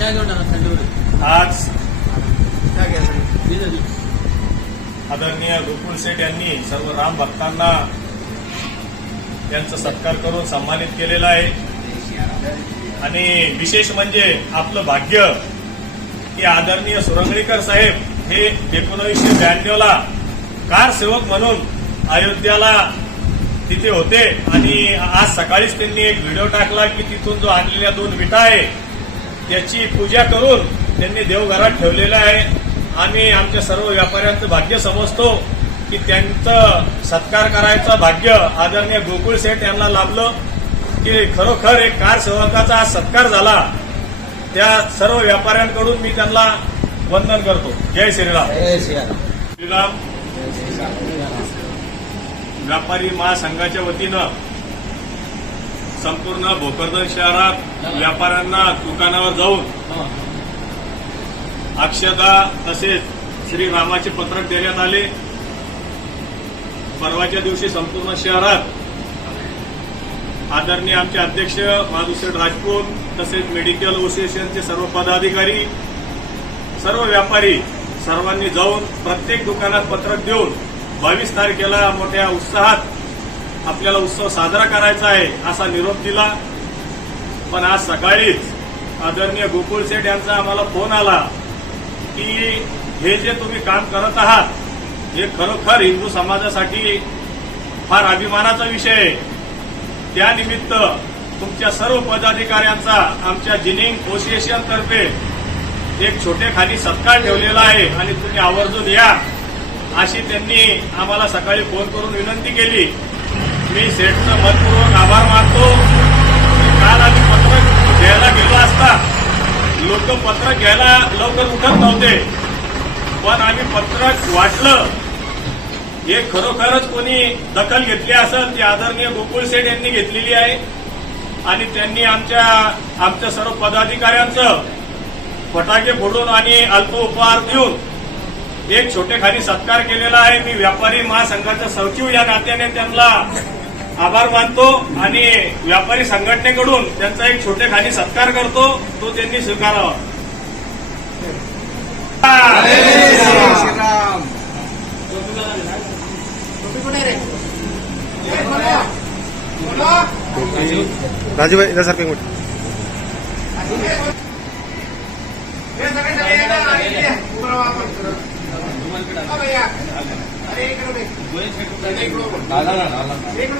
आज आदरणीय गोकुळ शेठ यांनी सर्व राम भक्तांना त्यांचा सत्कार करून सन्मानित केलेला आहे. आणि विशेष म्हणजे आपलं भाग्य की आदरणीय सुरंगळीकर साहेब हे एकोणीसशे ब्याण्णवला कार सेवक म्हणून अयोध्याला तिथे होते. आणि आज सकाळीच त्यांनी एक व्हिडिओ टाकला की तिथून जो आणलेल्या दोन विटा आहे त्याची पूजा करून त्यांनी देवघरात ठेवलेलं आहे. आम्ही आमच्या सर्व व्यापाऱ्यांचं भाग्य समजतो की त्यांचं सत्कार करायचं भाग्य आदरणीय गोकुळ शेठ यांना लाभलं की खरोखर एक कार सेवकाचा आज सत्कार झाला. त्या सर्व व्यापाऱ्यांकडून मी त्यांना वंदन करतो. जय श्रीराम. श्रीराम. व्यापारी महासंघाच्या वतीनं संपूर्ण भोकरदन शहरात व्यापाऱ्यांना दुकानावर जाऊन अक्षता तसेच श्रीरामाचे पत्रक देण्यात आले. परवाच्या दिवशी संपूर्ण शहरात आदरणीय आमचे अध्यक्ष माधुसेठ राजपूत तसेच मेडिकल असोसिएशनचे सर्व पदाधिकारी सर्व व्यापारी सर्वांनी जाऊन प्रत्येक दुकानात पत्रक देऊन बावीस तारखेला मोठ्या उत्साहात आपल्याला उत्सव साजरा करायचा आहे असा निरोप दिला. पण आज सकाळीच आदरणीय गोकुळ सेठ यांचा आम्हाला फोन आला की हे जे तुम्ही काम करत आहात हे खरोखर हिंदू समाजासाठी फार अभिमानाचा विषय आहे. त्यानिमित्त तुमच्या सर्व पदाधिकाऱ्यांचा आमच्या जिनिंग असोसिएशनतर्फे एक एक छोटेखानी सत्कार ठेवलेला आहे आणि तुम्ही आवर्जून या अशी त्यांनी आम्हाला सकाळी फोन करून विनंती केली. मी सेठचं मनपूर्वक आभार मानतो. काल आम्ही पत्रक घ्यायला गेलो असता लोक पत्रक घ्यायला लवकर उठत नव्हते. पण आम्ही पत्रक वाटलं. हे खरोखरच कोणी दखल घेतली असेल ती आदरणीय गोकुळ सेठ यांनी घेतलेली आहे. आणि त्यांनी आमच्या आमच्या सर्व पदाधिकाऱ्यांचं फटाके फोडून आणि अल्प उपहार देऊन एक छोटेखानी सत्कार केलेला आहे. मी व्यापारी महासंघाचा सचिव या नात्याने त्यांना आभार मानतो आणि व्यापारी संघटनेकडून त्यांचा एक छोटेखानी सत्कार करतो तो त्यांनी स्वीकारावा. राजूभाई त्यासारखं मोठं ನಾಲ್ಕು ನಾಲ್ಕು